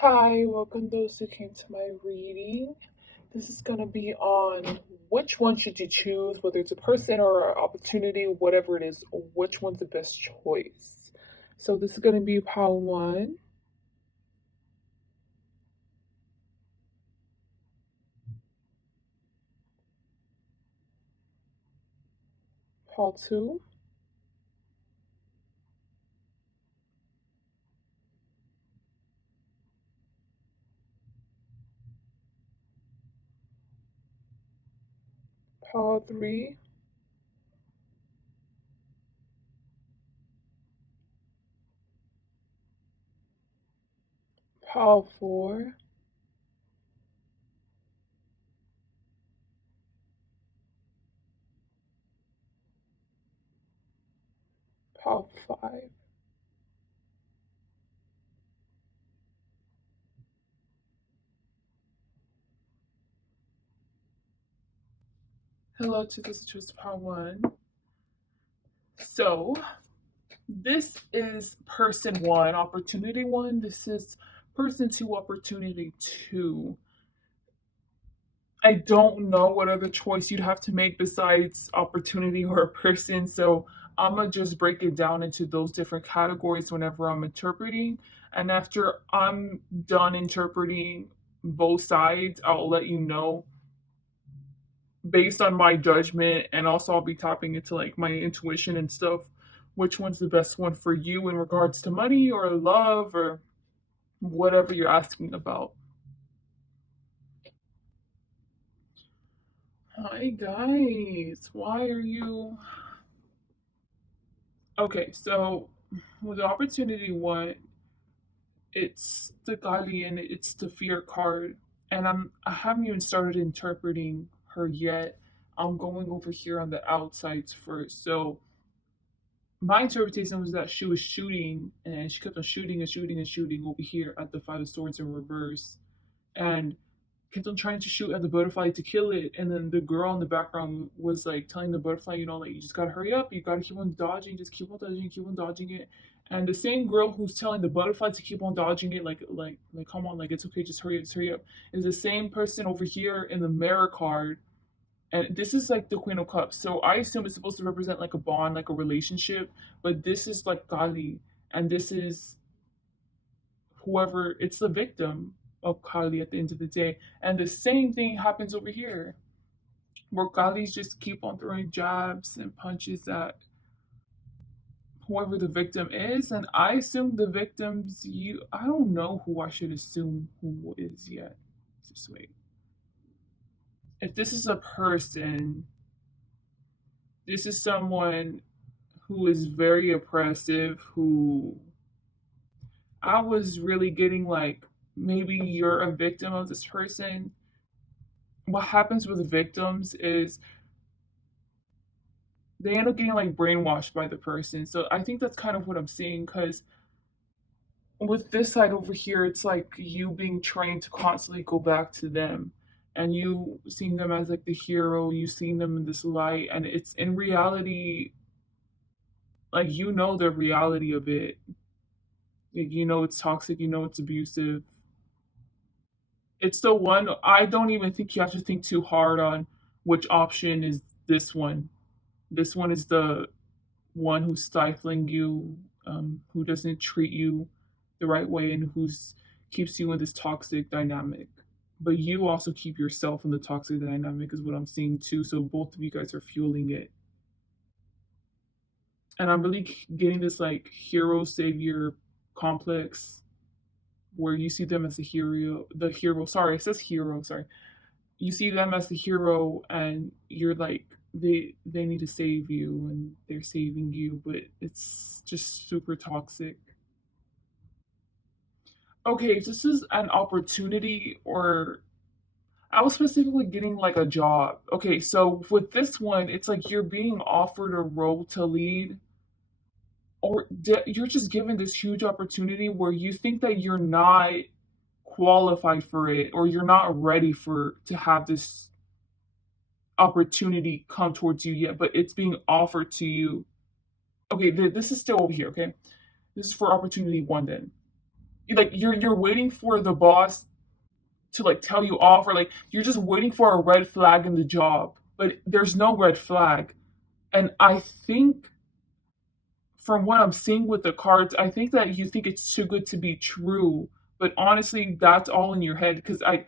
Hi, welcome those who came to my reading. This is going to be on which one should you choose, whether it's a person or an opportunity, whatever it is, which one's the best choice. So this is going to be pile one, pile two, pile three, pile four, pile five. Hello to this choose pile one. So this is person one, opportunity one. This is person two, opportunity two. I don't know what other choice you'd have to make besides opportunity or a person. So I'm gonna just break it down into those different categories whenever I'm interpreting. And after I'm done interpreting both sides, I'll let you know based on my judgment, and also I'll be tapping into like my intuition and stuff, which one's the best one for you in regards to money or love or whatever you're asking about. Hi guys, why are you okay? So with the opportunity one, it's the guardian, it's the fear card, and I haven't even started interpreting her yet. I'm going over here on the outsides first. So my interpretation was that she was shooting, and she kept on shooting and shooting and shooting over here at the Five of Swords in reverse, and kept on trying to shoot at the butterfly to kill it. And then the girl in the background was like telling the butterfly, like you just gotta hurry up, you gotta keep on dodging, just keep on dodging it. And the same girl who's telling the butterfly to keep on dodging it, like come on, like it's okay, just hurry up, is the same person over here in the mirror card. And this is like the Queen of Cups. So I assume it's supposed to represent like a bond, like a relationship, but this is like Kali, and this is whoever, it's the victim of Kali at the end of the day. And the same thing happens over here, where Kalis just keep on throwing jabs and punches at whoever the victim is. And I assume the victims, I don't know who I should assume who is yet. Just wait. If this is a person, this is someone who is very oppressive, who I was really getting like, maybe you're a victim of this person. What happens with victims is they end up getting like brainwashed by the person. So I think that's kind of what I'm seeing, because with this side over here, it's like you being trained to constantly go back to them, and you seeing them as like the hero, you seeing them in this light, and it's in reality, like the reality of it. Like, it's toxic, it's abusive. It's the one, I don't even think you have to think too hard on which option is this one. This one is the one who's stifling you, who doesn't treat you the right way, and who's keeps you in this toxic dynamic. But you also keep yourself in the toxic dynamic, is what I'm seeing too. So both of you guys are fueling it. And I'm really getting this like hero savior complex, where you see them as the hero. Sorry, it says hero. Sorry, you see them as the hero, and you're like, they need to save you, and they're saving you, but it's just super toxic. Okay, if this is an opportunity, or I was specifically getting like a job. Okay, so with this one, it's like you're being offered a role to lead, or you're just given this huge opportunity where you think that you're not qualified for it, or you're not ready for to have this opportunity come towards you yet, but it's being offered to you. Okay, this is still over here. Okay, this is for opportunity one then. Like you're waiting for the boss to like tell you off, or like you're just waiting for a red flag in the job, but there's no red flag. And I think from what I'm seeing with the cards, I think that you think it's too good to be true, but honestly that's all in your head, because I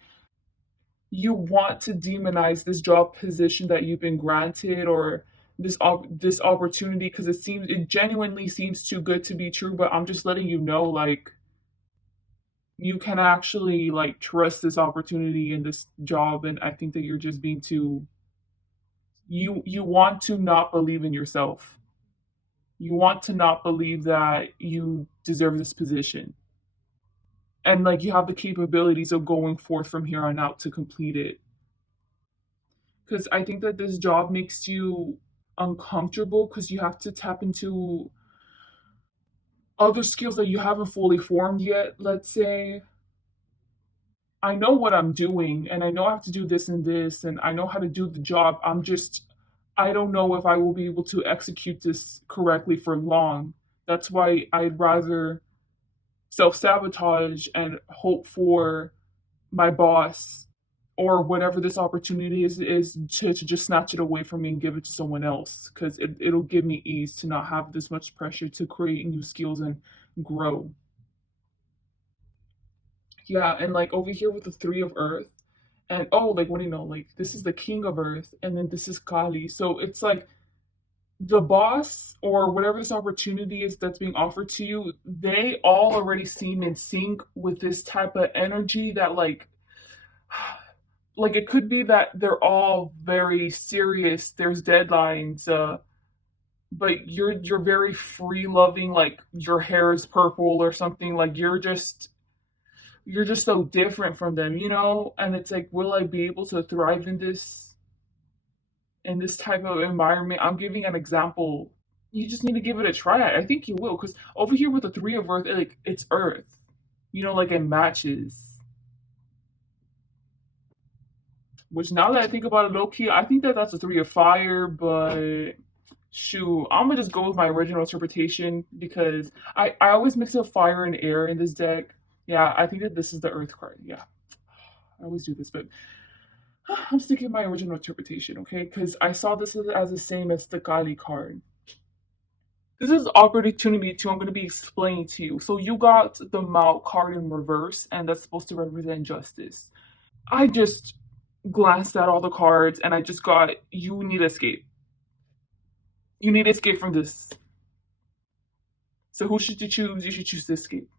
you want to demonize this job position that you've been granted, or this opportunity, because it genuinely seems too good to be true. But I'm just letting you know, like, you can actually like trust this opportunity in this job. And I think that you're just being too, you want to not believe in yourself. You want to not believe that you deserve this position, and like you have the capabilities of going forth from here on out to complete it. Because I think that this job makes you uncomfortable, because you have to tap into other skills that you haven't fully formed yet. Let's say, I know what I'm doing, and I know I have to do this and this, and I know how to do the job. I don't know if I will be able to execute this correctly for long. That's why I'd rather self sabotage and hope for my boss or whatever this opportunity is to just snatch it away from me and give it to someone else, because it'll give me ease to not have this much pressure to create new skills and grow. Yeah, and like over here with the three of earth, and oh, like, what do you know, like this is the king of earth, and then this is Kali. So it's like the boss or whatever this opportunity is that's being offered to you, they all already seem in sync with this type of energy that like it could be that they're all very serious, there's deadlines, but you're very free loving, like your hair is purple or something, like you're just so different from them, and it's like, will I be able to thrive in this type of environment? I'm giving an example. You just need to give it a try. I think you will, because over here with the three of earth, like it's earth, like it matches. Which, now that I think about it, low key, I think that that's a three of fire. But shoot, I'm gonna just go with my original interpretation, because I always mix up fire and air in this deck. Yeah, I think that this is the earth card. Yeah, I always do this, but I'm sticking with my original interpretation, okay? Because I saw this as the same as the Kali card. This is opportunity two. I'm going to be explaining to you. So you got the Mount card in reverse, and that's supposed to represent justice. I just glanced at all the cards, and I just got, you need escape. You need escape from this. So who should you choose? You should choose to escape.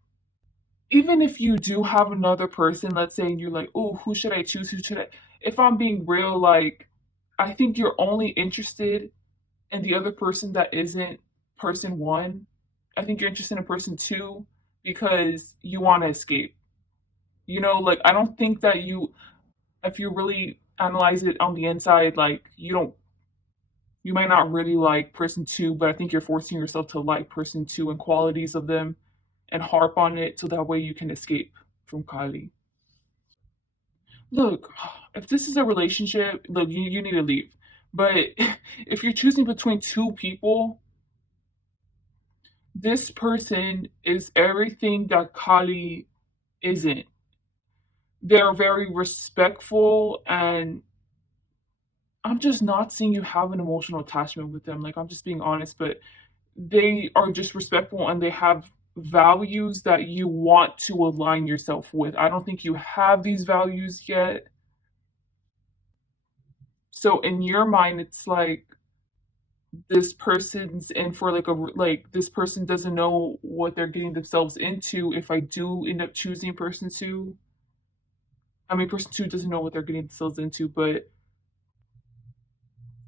Even if you do have another person, let's say, and you're like, oh, who should I choose? Who should I? If I'm being real, like, I think you're only interested in the other person that isn't person one. I think you're interested in person two because you want to escape. Like, I don't think that if you really analyze it on the inside, like, you might not really like person two, but I think you're forcing yourself to like person two and qualities of them and harp on it so that way you can escape from Kylie. Look, if this is a relationship, look, you need to leave. But if you're choosing between two people, this person is everything that Kali isn't. They're very respectful, and I'm just not seeing you have an emotional attachment with them. Like, I'm just being honest, but they are just respectful, and they have values that you want to align yourself with. I don't think you have these values yet. So in your mind, it's like this person's in for like this person doesn't know what they're getting themselves into. If I do end up choosing person two, I mean, person two doesn't know what they're getting themselves into. But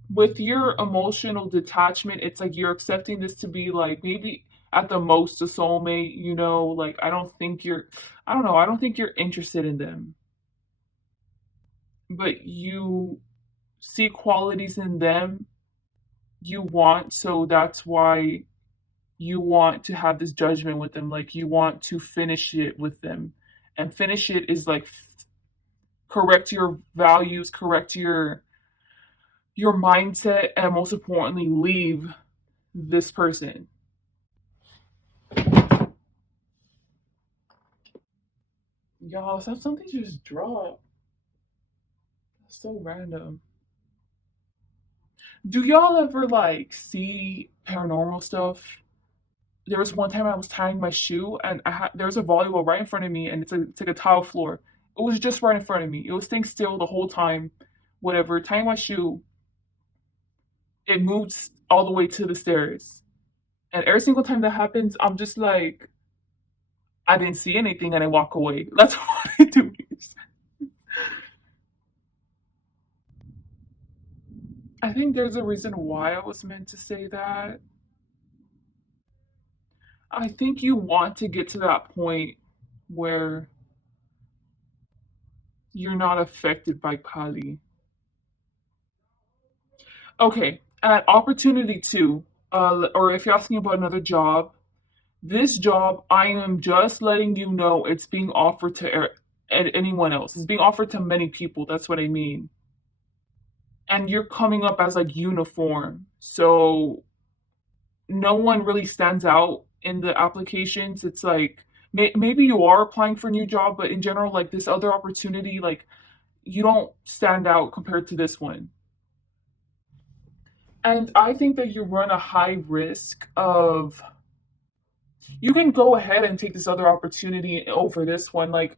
with your emotional detachment, it's like you're accepting this to be like maybe at the most a soulmate. Like, I don't know, I don't think you're interested in them, but you see qualities in them you want, so that's why you want to have this judgment with them. Like, you want to finish it with them, and finish it is like correct your values, correct your mindset, and most importantly, leave this person. Y'all, something just dropped. That's so random. Do y'all ever like see paranormal stuff? There was one time I was tying my shoe and there was a volleyball right in front of me and it's like a tile floor. It was just right in front of me. It was staying still the whole time. Whatever, tying my shoe, it moved all the way to the stairs. And every single time that happens, I'm just like, I didn't see anything and I walk away. That's what I do. I think there's a reason why I was meant to say that. I think you want to get to that point where you're not affected by Kali. Okay, at opportunity two, or if you're asking about another job, this job, I am just letting you know it's being offered to anyone else. It's being offered to many people. That's what I mean. And you're coming up as like uniform. So no one really stands out in the applications. It's like maybe you are applying for a new job, but in general, like this other opportunity, like you don't stand out compared to this one. And I think that you run a high risk of you can go ahead and take this other opportunity over this one, like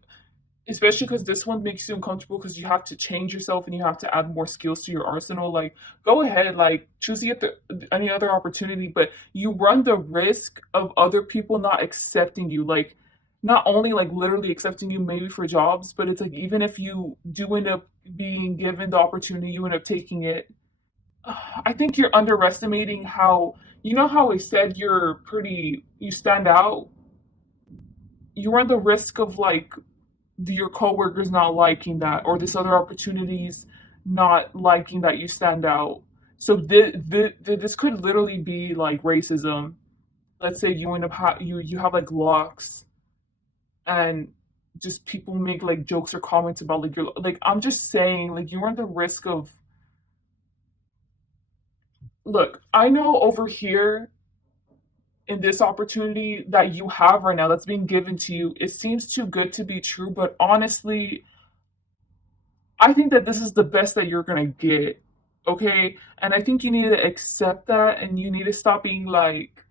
especially because this one makes you uncomfortable because you have to change yourself and you have to add more skills to your arsenal. Like, go ahead, like choose to get any other opportunity, but you run the risk of other people not accepting you. Like, not only like literally accepting you maybe for jobs, but it's like even if you do end up being given the opportunity, you end up taking it. I think you're underestimating how you know how I said you stand out. You run the risk of like your coworkers not liking that or this other opportunities not liking that you stand out. So this could literally be like racism. Let's say you end up you have like locks and just people make like jokes or comments about like your like I'm just saying like you run the risk of look, I know over here in this opportunity that you have right now that's being given to you, it seems too good to be true, but honestly, I think that this is the best that you're gonna get. Okay. And I think you need to accept that and you need to stop being like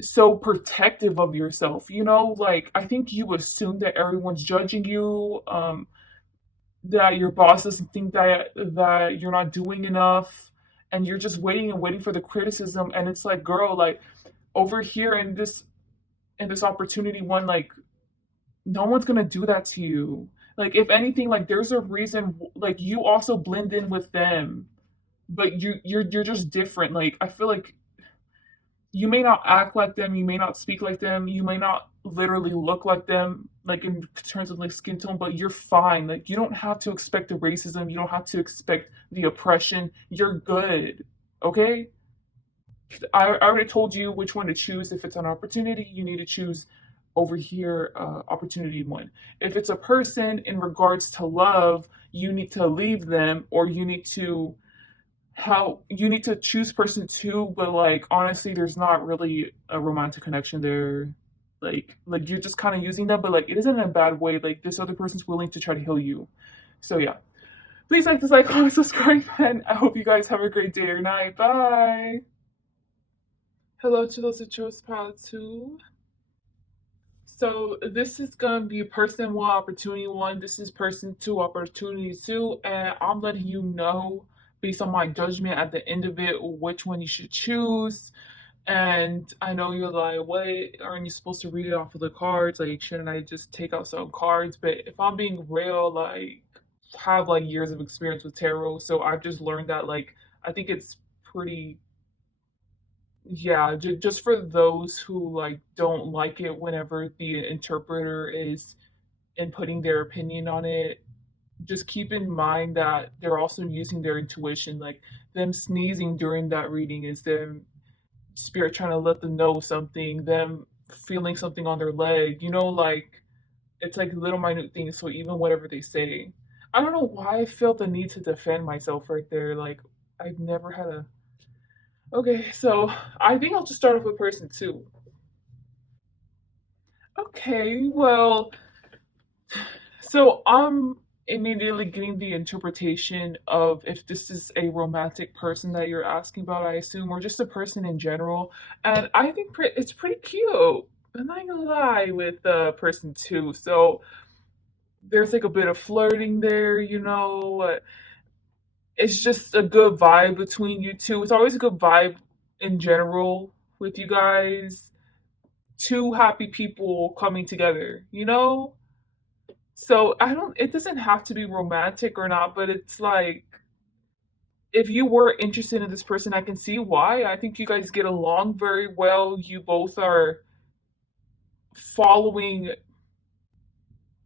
so protective of yourself. You know, like I think you assume that everyone's judging you, that your boss doesn't think that you're not doing enough and you're just waiting and waiting for the criticism and it's like girl like over here in this opportunity one like no one's gonna do that to you. Like if anything, like there's a reason. Like you also blend in with them, but you're just different. Like I feel like you may not act like them, you may not speak like them, you may not literally look like them, like in terms of like skin tone, but you're fine. Like you don't have to expect the racism, you don't have to expect the oppression. You're good, okay? I already told you which one to choose. If it's an opportunity, you need to choose over here, opportunity one. If it's a person in regards to love, you need to leave them, or you need to how you need to choose person two. But like honestly, there's not really a romantic connection there. Like you're just kind of using them, but like it isn't in a bad way. Like this other person's willing to try to heal you. So yeah, please like, dislike, comment, subscribe, and I hope you guys have a great day or night. Bye. Hello to those who chose part two. So this is gonna be person one, opportunity one. This is person two, opportunity two, and I'm letting you know based on my judgment at the end of it which one you should choose. And I know you're like, what? Aren't you supposed to read it off of the cards? Like, shouldn't I just take out some cards? But if I'm being real, like, have like years of experience with tarot, so I've just learned that like I think it's pretty yeah, just for those who like don't like it whenever the interpreter is inputting their opinion on it, just keep in mind that they're also using their intuition. Like them sneezing during that reading is them spirit trying to let them know something, them feeling something on their leg, you know, like it's like little minute things. So even whatever they say, I don't know why I felt the need to defend myself right there. Like I've never had a okay, so I think I'll just start off with person two. Okay, well, So I'm immediately getting the interpretation of if this is a romantic person that you're asking about, I assume, or just a person in general. And I think it's pretty cute. I'm not gonna lie with the person too. So there's like a bit of flirting there, you know. It's just a good vibe between you two. It's always a good vibe in general with you guys. Two happy people coming together, you know? So I don't, it doesn't have to be romantic or not, but it's like, if you were interested in this person, I can see why. I think you guys get along very well. You both are following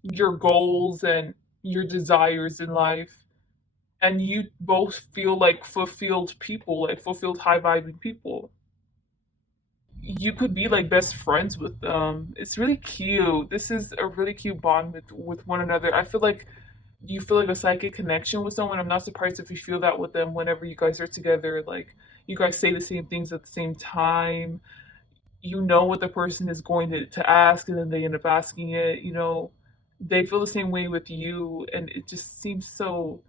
your goals and your desires in life. And you both feel like fulfilled people, like fulfilled high vibing people. You could be like best friends with them. It's really cute. This is a really cute bond with one another. I feel like you feel like a psychic connection with someone. I'm not surprised if you feel that with them whenever you guys are together. Like you guys say the same things at the same time. You know what the person is going to ask, and then they end up asking it. You know, they feel the same way with you, and it just seems so.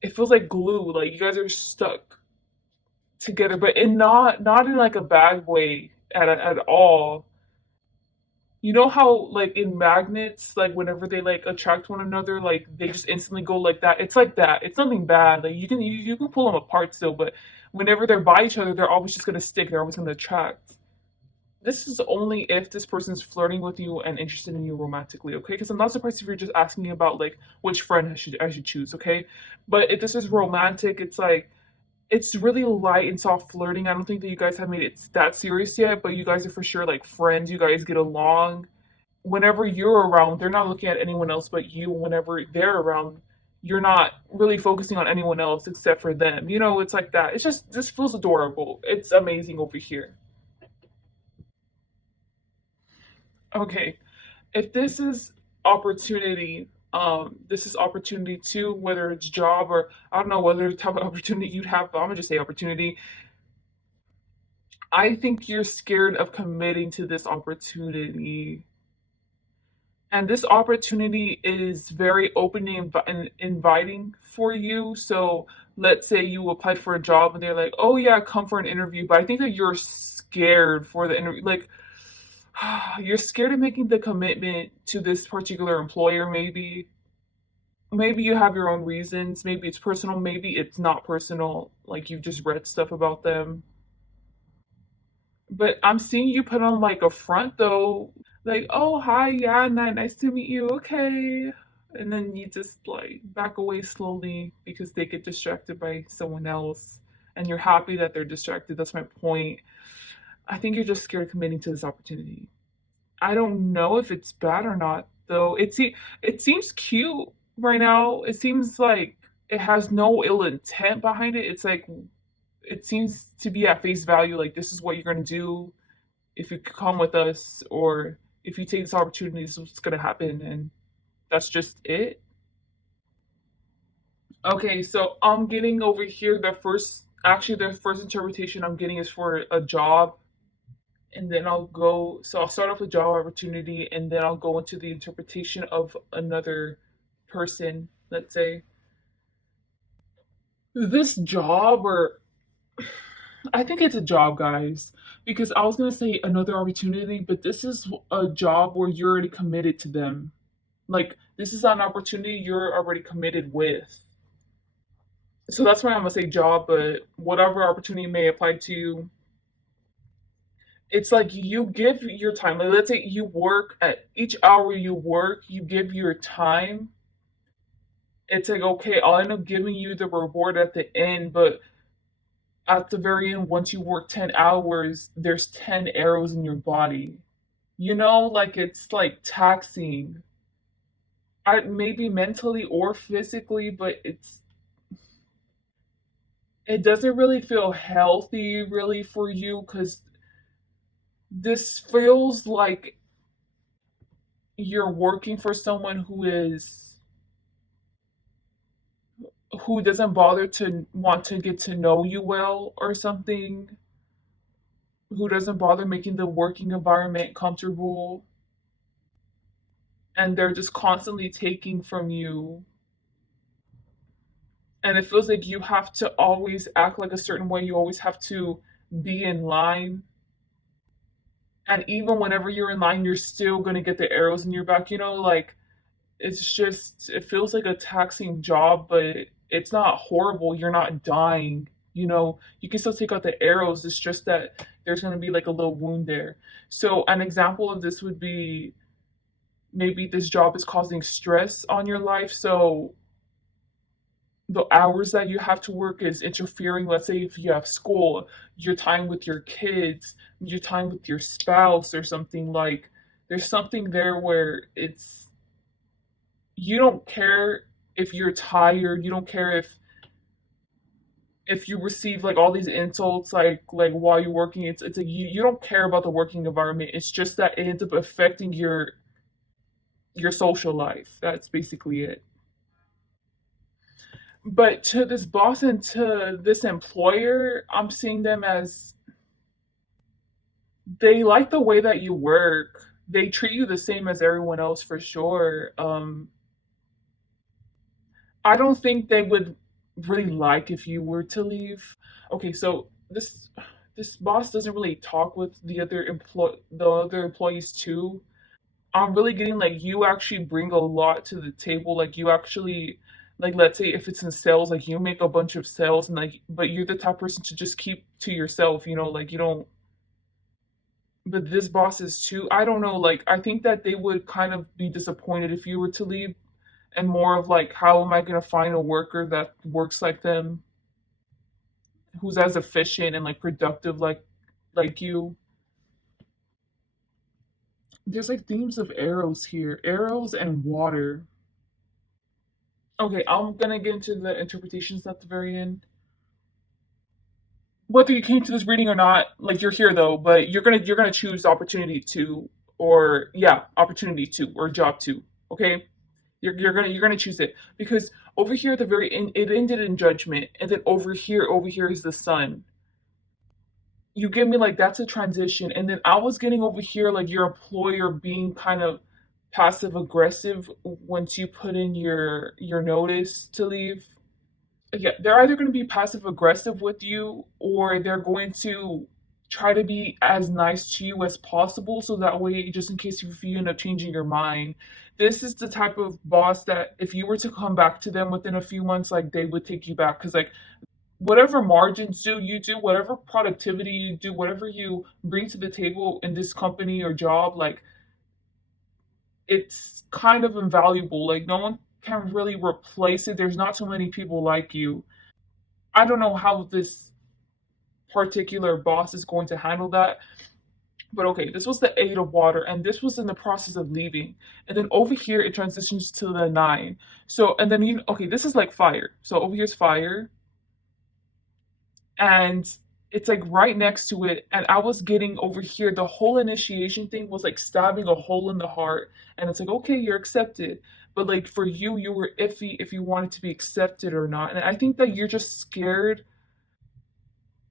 It feels like glue. Like you guys are stuck together, but in not in like a bad way at all. You know how like in magnets, like whenever they like attract one another, like they just instantly go like that. It's like that. It's nothing bad. Like you can pull them apart still, but whenever they're by each other, they're always just gonna stick. They're always gonna attract. This is only if this person's flirting with you and interested in you romantically, okay? Because I'm not surprised if you're just asking about like which friend I should choose, okay? But if this is romantic, it's like it's really light and soft flirting. I don't think that you guys have made it that serious yet, but you guys are for sure like friends. You guys get along. Whenever you're around, they're not looking at anyone else but you. Whenever they're around, you're not really focusing on anyone else except for them. You know, it's like that. It's just this feels adorable. It's amazing over here. Okay, if this is opportunity too, whether it's job or I don't know whether type of opportunity you'd have, but I'm gonna just say opportunity. I think you're scared of committing to this opportunity. And this opportunity is very opening and inviting for you. So let's say you applied for a job and they're like, oh, yeah, come for an interview. But I think that you're scared for the interview. Like, you're scared of making the commitment to this particular employer, maybe. Maybe you have your own reasons. Maybe it's personal. Maybe it's not personal. Like, you've just read stuff about them. But I'm seeing you put on like a front though, like, oh hi, yeah, nice to meet you, okay. And then you just like back away slowly because they get distracted by someone else. And you're happy that they're distracted. That's my point. I think you're just scared of committing to this opportunity. I don't know if it's bad or not, though. It seems cute right now. It seems like it has no ill intent behind it. It's like it seems to be at face value, like this is what you're gonna do if you come with us, or if you take this opportunity, this is what's gonna happen, and that's just it. Okay, so I'm getting over here the first interpretation I'm getting is for a job, and then I'll start off with job opportunity, and then I'll go into the interpretation of another person, let's say. This job or I think it's a job, guys, because I was gonna say another opportunity, but this is a job where you're already committed to them. Like this is an opportunity you're already committed with. So that's why I'm gonna say job, but whatever opportunity may apply to you, it's like you give your time. Like let's say you work at each hour you work, you give your time. It's like okay, I'll end up giving you the reward at the end, but at the very end, once you work 10 hours, there's 10 arrows in your body. You know, like it's like taxing. I maybe mentally or physically, but it doesn't really feel healthy really for you because this feels like you're working for someone who doesn't bother to want to get to know you well or something, who doesn't bother making the working environment comfortable. and they're just constantly taking from you, and it feels like you have to always act like a certain way, you always have to be in line, and even whenever you're in line you're still going to get the arrows in your back, like it's just, it feels like a taxing job, but it's not horrible. You're not dying. You can still take out the arrows. It's just that there's going to be like a little wound there. So an example of this would be, maybe this job is causing stress on your life. So the hours that you have to work is interfering. Let's say if you have school, your time with your kids, your time with your spouse, or something, like there's something there where it's, you don't care if you're tired, you don't care if you receive like all these insults, like while you're working. It's like you don't care about the working environment. It's just that it ends up affecting your social life. That's basically it. But to this boss and to this employer, I'm seeing them as, they like the way that you work. They treat you the same as everyone else for sure. I don't think they would really like if you were to leave. Okay, so this boss doesn't really talk with the other employees too. I'm really getting like you actually bring a lot to the table. Like you actually, like let's say if it's in sales, like you make a bunch of sales, and like but you're the type of person to just keep to yourself, like you don't, but this boss is too, I don't know, like I think that they would kind of be disappointed if you were to leave, and more of like, how am I going to find a worker that works like them, who's as efficient and like productive like you. There's like themes of arrows here, arrows and water. Okay, I'm gonna get into the interpretations at the very end. Whether you came to this reading or not, like you're here though, but you're gonna choose opportunity two, or yeah, opportunity two or job two. Okay, you're gonna choose it, because over here at the very end it ended in judgment, and then over here is the sun. You give me like that's a transition, and then I was getting over here like your employer being kind of passive aggressive once you put in your notice to leave. Yeah, they're either going to be passive aggressive with you, or they're going to try to be as nice to you as possible, so that way, just in case if you end up changing your mind. This is the type of boss that if you were to come back to them within a few months, like they would take you back, because like whatever margins you do, whatever productivity you do, whatever you bring to the table in this company or job, like it's kind of invaluable. Like no one can really replace it. There's not so many people like you. I don't know how this particular boss is going to handle that. But okay, this was the 8 of water, and this was in the process of leaving. And then over here, it transitions to the 9. So, and then, okay, this is like fire. So over here's fire, and it's like right next to it. And I was getting over here, the whole initiation thing was like stabbing a hole in the heart. And it's like, okay, you're accepted. But like for you, you were iffy if you wanted to be accepted or not. And I think that you're just scared.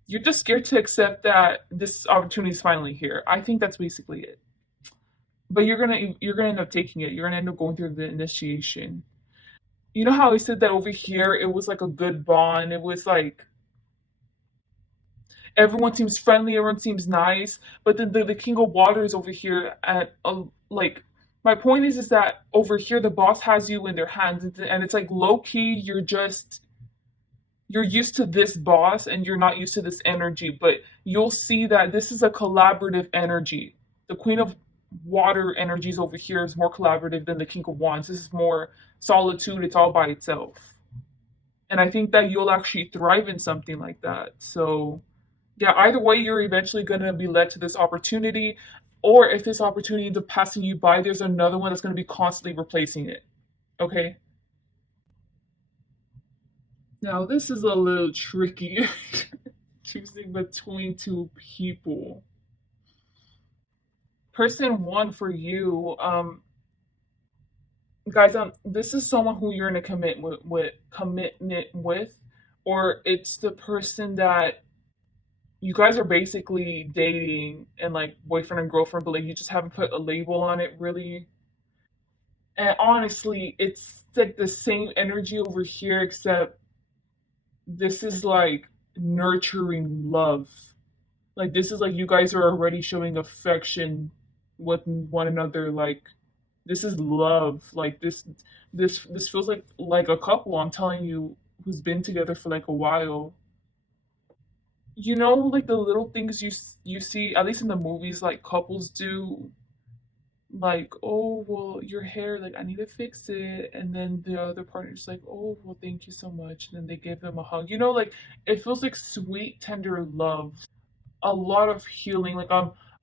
You're just scared to accept that this opportunity is finally here. I think that's basically it. But you're gonna end up taking it. You're gonna end up going through the initiation. You know how I said that over here it was like a good bond. It was like everyone seems friendly, everyone seems nice. But then the King of Waters over here at like, my point is that over here the boss has you in their hands, and it's like low key. You're used to this boss and you're not used to this energy, but you'll see that this is a collaborative energy. The Queen of Water energies over here is more collaborative than the King of Wands. This is more solitude, it's all by itself. And I think that you'll actually thrive in something like that. So, yeah, either way, you're eventually going to be led to this opportunity. Or if this opportunity ends up passing you by, there's another one that's going to be constantly replacing it. Okay? Now, this is a little tricky. Choosing between two people. Person one for you, guys, this is someone who you're in a commitment with, or it's the person that you guys are basically dating and like boyfriend and girlfriend, but like you just haven't put a label on it really. And honestly, it's like the same energy over here, except this is like nurturing love. Like this is like you guys are already showing affection with one another. Like this is love. Like this feels like a couple. I'm telling you, who's been together for like a while. You know, like the little things you see, at least in the movies, like couples do. Like, oh well, your hair, like I need to fix it, and then the other partner's like, oh well, thank you so much, and then they give them a hug. You know, like it feels like sweet, tender love. A lot of healing. Like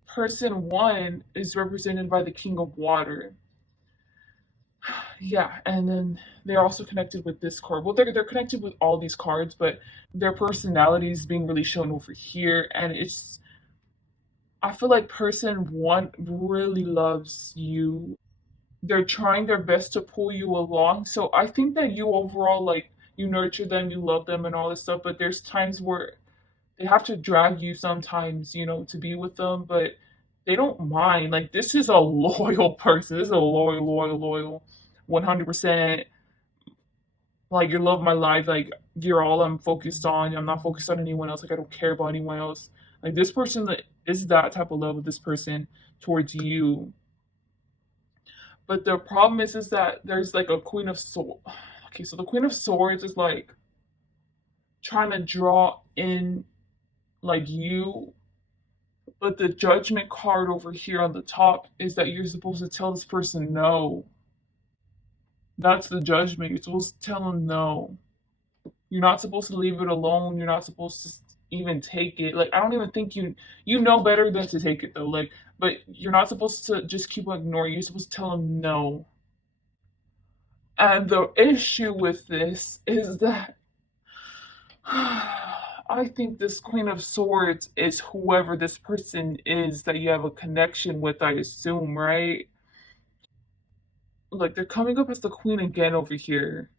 person one is represented by the King of Water. Yeah, and then they're also connected with this card. Well, they're connected with all these cards, but their personalities being really shown over here, and it's I feel like person one really loves you. They're trying their best to pull you along. So I think that you overall like you nurture them, you love them, and all this stuff. But there's times where they have to drag you sometimes, you know, to be with them, but they don't mind. Like this is a loyal person. This is a loyal, 100%. Like you love my life. Like you're all I'm focused on. I'm not focused on anyone else. Like I don't care about anyone else. Like this person that is that type of love of this person towards you. But the problem is that there's like a Queen of Swords. Okay, so the Queen of Swords is like trying to draw in like you, but the Judgment card over here on the top is that you're supposed to tell this person no. That's the Judgment. You're supposed to tell them no. You're not supposed to leave it alone. You're not supposed to even take it. Like I don't even think you know better than to take it though. Like, but you're not supposed to just keep ignoring. You're supposed to tell them no. And the issue with this is that I think this Queen of Swords is whoever this person is that you have a connection with, I assume, right? Like they're coming up as the Queen again over here.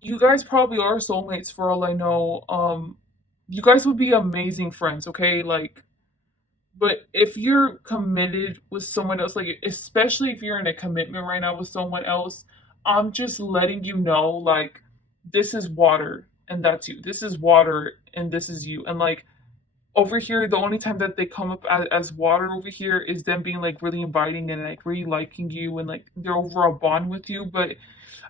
You guys probably are soulmates for all I know. You guys would be amazing friends, okay? Like but if you're committed with someone else, like especially if you're in a commitment right now with someone else, I'm just letting you know, like, this is water and that's you. This is water and this is you. And like over here, the only time that they come up as water over here is them being like really inviting and like really liking you and like their overall bond with you. But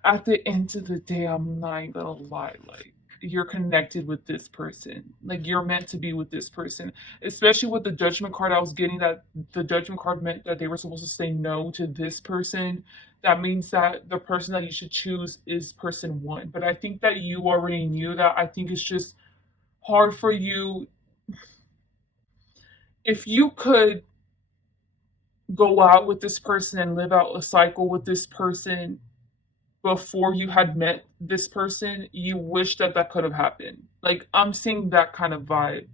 at the end of the day, I'm not gonna lie, like you're connected with this person. Like you're meant to be with this person. Especially with the Judgment card, I was getting that the Judgment card meant that they were supposed to say no to this person. That means that the person that you should choose is person one. But I think that you already knew that. I think it's just hard for you. If you could go out with this person and live out a cycle with this person before you had met this person, you wish that that could have happened. Like, I'm seeing that kind of vibe.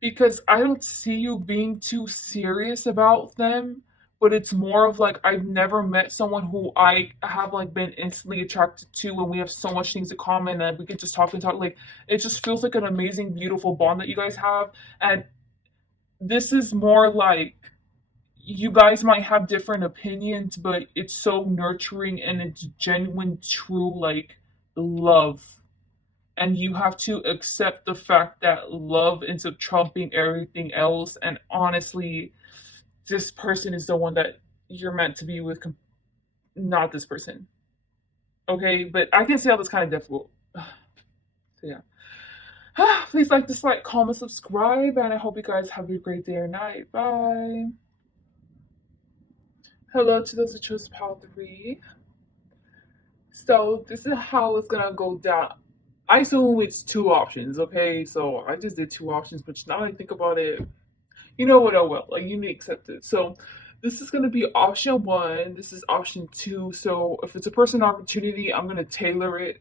Because I don't see you being too serious about them, but it's more of like, I've never met someone who I have like been instantly attracted to and we have so much things in common and we can just talk and talk. Like, it just feels like an amazing, beautiful bond that you guys have. And this is more like, you guys might have different opinions, but it's so nurturing and it's genuine, true, like love. And you have to accept the fact that love ends up trumping everything else. And honestly, this person is the one that you're meant to be with, not this person. Okay, but I can see how that's kind of difficult. So yeah. Please like, dislike, comment, subscribe, and I hope you guys have a great day or night. Bye. Hello to those who chose pile 3. So this is how it's gonna go down. I assume it's 2 options, okay? So I just did 2 options, but now that I think about it, you know what? Oh well, like you need to accept it. So this is gonna be option 1. This is option 2. So if it's a person opportunity, I'm gonna tailor it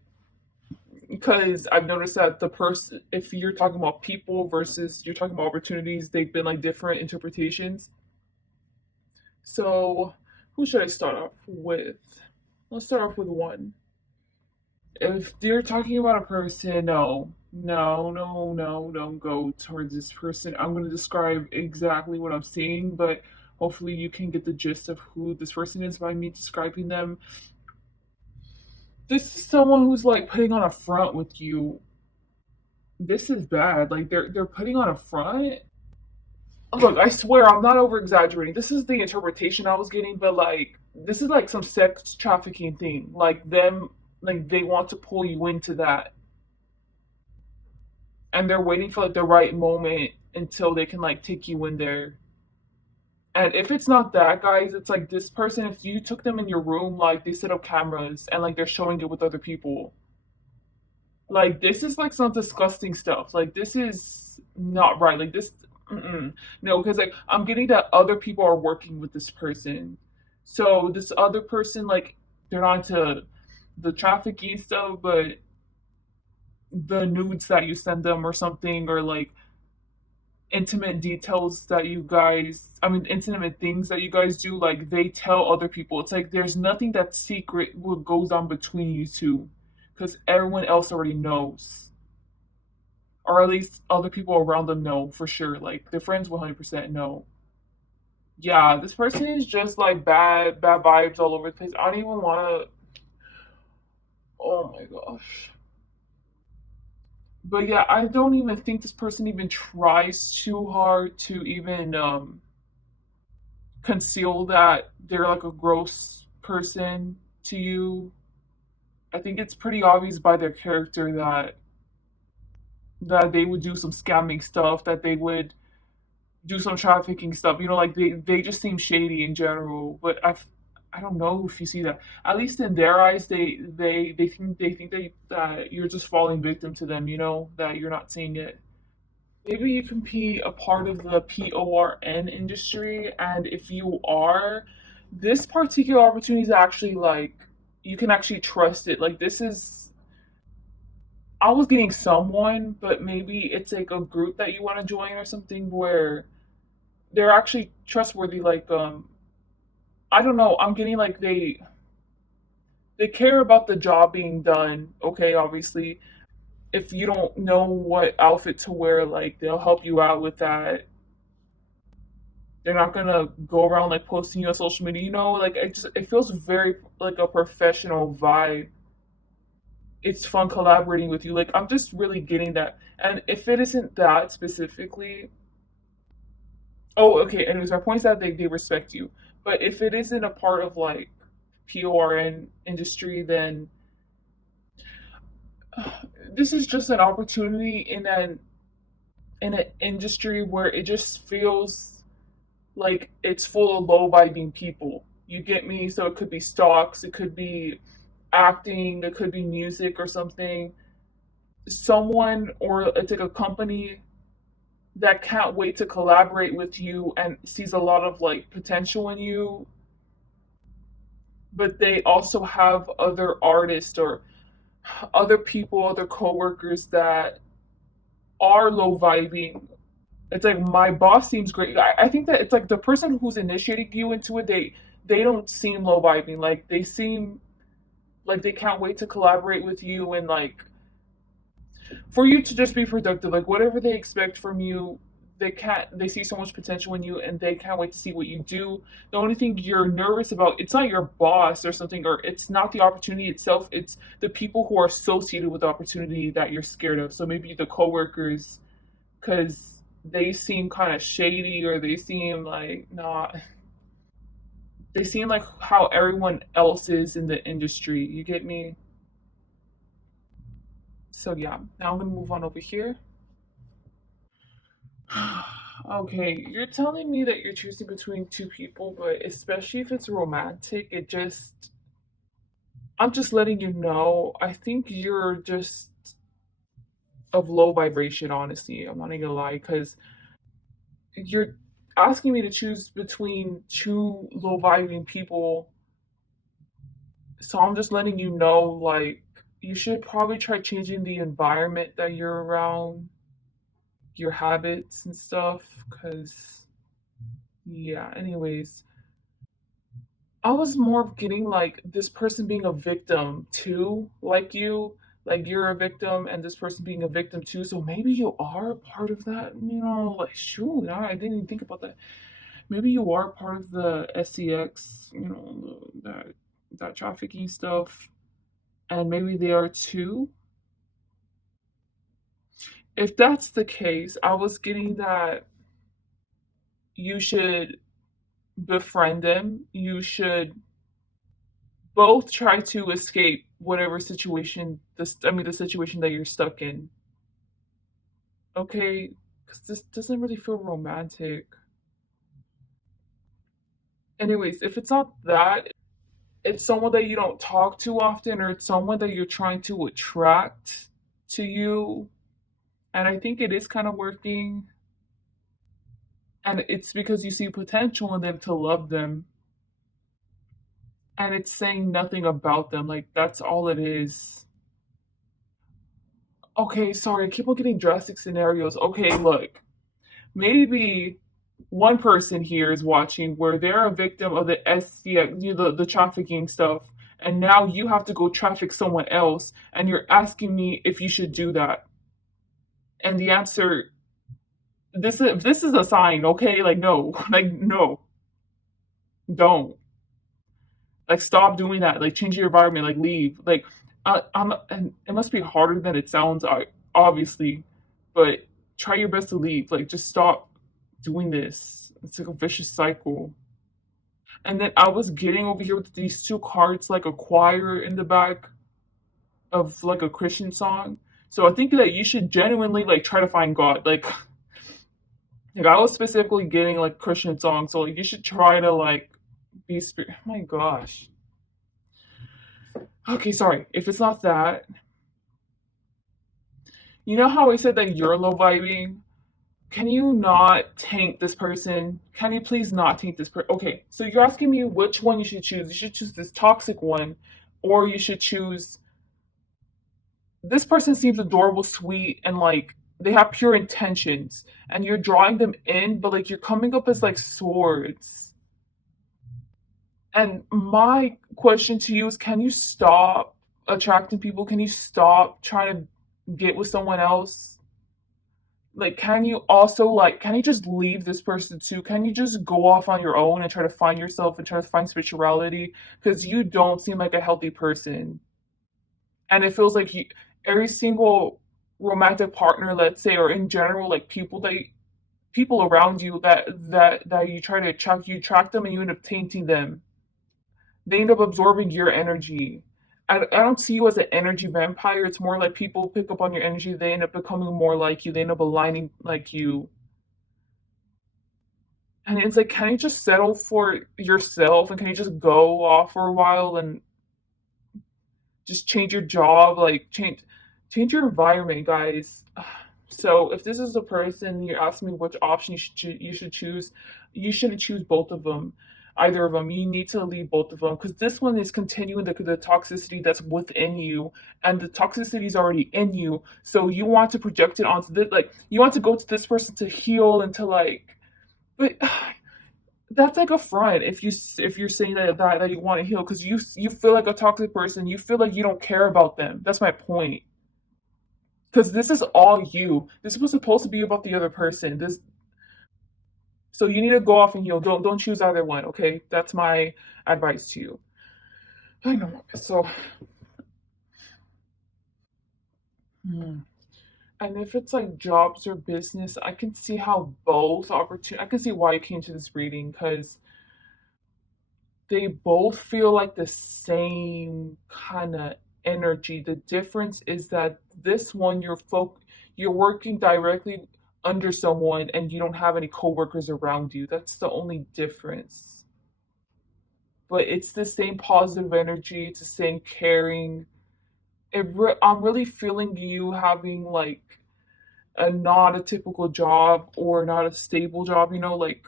because I've noticed that the person, if you're talking about people versus you're talking about opportunities, they've been like different interpretations. So who should I start off with? Let's start off with 1. If you're talking about a person, no, don't go towards this person. I'm going to describe exactly what I'm seeing, but Hopefully, you can get the gist of who this person is by me describing them. This is someone who's like putting on a front with you. This is bad. Like they're putting on a front. Look, I swear I'm not over exaggerating. This is the interpretation I was getting, but like this is like some sex trafficking thing. Like them, like they want to pull you into that, and they're waiting for like the right moment until they can like take you in there. And if it's not that, guys, it's like this person. If you took them in your room, like they set up cameras and like they're showing it with other people. Like this is like some disgusting stuff. Like this is not right. Like this, no, because like I'm getting that other people are working with this person. So this other person, like they're not into the trafficking stuff, but the nudes that you send them or something, or like intimate details that you guys, I mean, intimate things that you guys do, like they tell other people. It's like there's nothing that's secret what goes on between you two because everyone else already knows. Or at least other people around them know for sure. Like their friends 100% know. Yeah, this person is just like bad vibes all over the place. I don't even want to. Oh my gosh. But yeah, I don't even think this person even tries too hard to even conceal that they're like a gross person to you. I think it's pretty obvious by their character that they would do some scamming stuff, that they would do some trafficking stuff. You know, like they just seem shady in general. But I don't know if you see that. At least in their eyes, they think that you're just falling victim to them. You know that you're not seeing it. Maybe you can be a part of the PORN industry, and if you are, this particular opportunity is actually like you can actually trust it. Like this is, I was getting someone, but maybe it's like a group that you want to join or something where they're actually trustworthy. Like I don't know. I'm getting like they care about the job being done. Okay, obviously, if you don't know what outfit to wear, like they'll help you out with that. They're not gonna go around like posting you on social media. You know, like it feels very like a professional vibe. It's fun collaborating with you. Like I'm just really getting that. And if it isn't that specifically, oh, okay. Anyways, my point is that they respect you. But if it isn't a part of like PORN industry, then this is just an opportunity in an industry where it just feels like it's full of low vibing people. You get me? So it could be stocks, it could be acting, it could be music or something. Someone or it's like a company that can't wait to collaborate with you and sees a lot of like potential in you, but they also have other artists or other people, other coworkers that are low vibing. It's like my boss seems great. I think that it's like the person who's initiating you into it, they don't seem low vibing. Like they seem like they can't wait to collaborate with you and like for you to just be productive. Like whatever they expect from you, they see so much potential in you and they can't wait to see what you do. The only thing you're nervous about, it's not your boss or something, or it's not the opportunity itself, it's the people who are associated with the opportunity that you're scared of. So maybe the coworkers, because they seem kind of shady or they seem like not, they seem like how everyone else is in the industry. You get me? So yeah, now I'm gonna move on over here. Okay, you're telling me that you're choosing between two people, but especially if it's romantic, it just, I'm just letting you know, I think you're just of low vibration, honestly. I'm not gonna lie, because you're asking me to choose between two low vibing people. So I'm just letting you know, like, you should probably try changing the environment that you're around, your habits and stuff, because, yeah, anyways. I was more of getting like this person being a victim too, like you, like you're a victim and this person being a victim too. So maybe you are a part of that, you know, like shoot, I didn't even think about that. maybe you are part of the SCX, that trafficking stuff, and maybe they are too. If that's the case, I was getting that you should befriend them. You should both try to escape whatever situation the situation that you're stuck in. Okay, because this doesn't really feel romantic. Anyways, if it's not that, it's someone that you don't talk to often, or it's someone that you're trying to attract to you. And I think it is kind of working. And it's because you see potential in them to love them. And it's saying nothing about them. Like, that's all it is. Okay, sorry, I keep on getting drastic scenarios. Okay, look, maybe one person here is watching where they're a victim of the SCX, the trafficking stuff, and now you have to go traffic someone else, and you're asking me if you should do that. And the answer, this is a sign, okay? Like no, like no, don't. Like stop doing that. Like change your environment. Like leave. Like and it must be harder than it sounds, obviously, but try your best to leave. Like just stop doing this. It's like a vicious cycle. And then I was getting over here with these two cards, like a choir in the back of like a Christian song. So I think that you should genuinely like try to find God. Like I was specifically getting like Christian songs, so like you should try to like be spirit. Oh my gosh. Okay, sorry. If it's not that, you know how I said that you're low vibing? Can you not tank this person? Can you please not tank this person? Okay, so you're asking me which one you should choose. You should choose this toxic one, or you should choose this person seems adorable, sweet, and like they have pure intentions, and you're drawing them in, but like you're coming up as like swords. And my question to you is, can you stop attracting people? Can you stop trying to get with someone else? Like, can you also like, can you just leave this person too? Can you just go off on your own and try to find yourself and try to find spirituality? Because you don't seem like a healthy person, and it feels like every single romantic partner, let's say, or in general, like people around you that you try to attract, you attract them and you end up tainting them. They end up absorbing your energy. I don't see you as an energy vampire. It's more like people pick up on your energy. They end up becoming more like you. They end up aligning like you. And it's like, can you just settle for yourself and can you just go off for a while and just change your job? Like change your environment, guys. So if this is a person you're asking me which option you should choose, you shouldn't choose both of them, either of them. You need to leave both of them because this one is continuing the toxicity that's within you, and the toxicity is already in you. So you want to project it onto this, like you want to go to this person to heal and to like, but that's like a front if you're saying that you want to heal because you feel like a toxic person, you feel like you don't care about them. That's my point. Because this is all you. This was supposed to be about the other person. This so you need to go off and heal. Don't choose either one. Okay, that's my advice to you. I know. So, hmm. And if it's like jobs or business, I can see how both opportunity. I can see why you came to this reading because they both feel like the same kind of energy. The difference is that this one you're working directly under someone and you don't have any coworkers around you. That's the only difference. But it's the same positive energy, it's the same caring. I'm really feeling you having like a not a typical job or not a stable job, like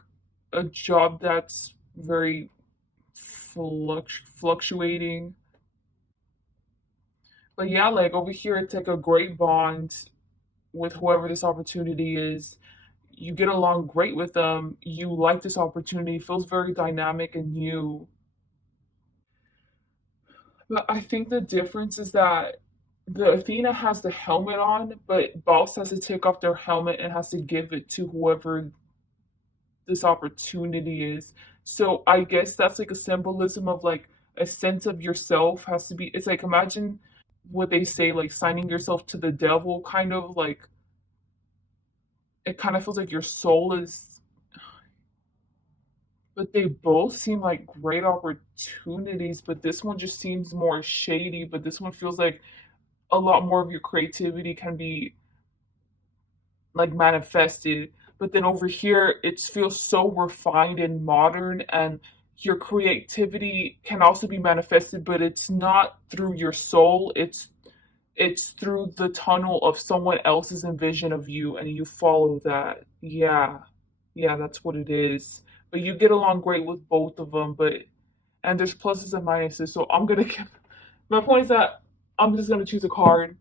a job that's very fluctuating. But yeah, like over here, it's like a great bond with whoever this opportunity is. You get along great with them. You like this opportunity. It feels very dynamic and new. But I think the difference is that the Athena has the helmet on, but Boss has to take off their helmet and has to give it to whoever this opportunity is. So I guess that's like a symbolism of like a sense of yourself has to be, it's like imagine what they say, like signing yourself to the devil, kind of like it kind of feels like your soul is, but they both seem like great opportunities, but this one just seems more shady, but this one feels like a lot more of your creativity can be like manifested. But then over here it feels so refined and modern, and your creativity can also be manifested, but it's not through your soul, it's through the tunnel of someone else's envision of you, and you follow that. Yeah, yeah, that's what it is. But you get along great with both of them, but and there's pluses and minuses. So I'm gonna give, my point is that I'm just gonna choose a card,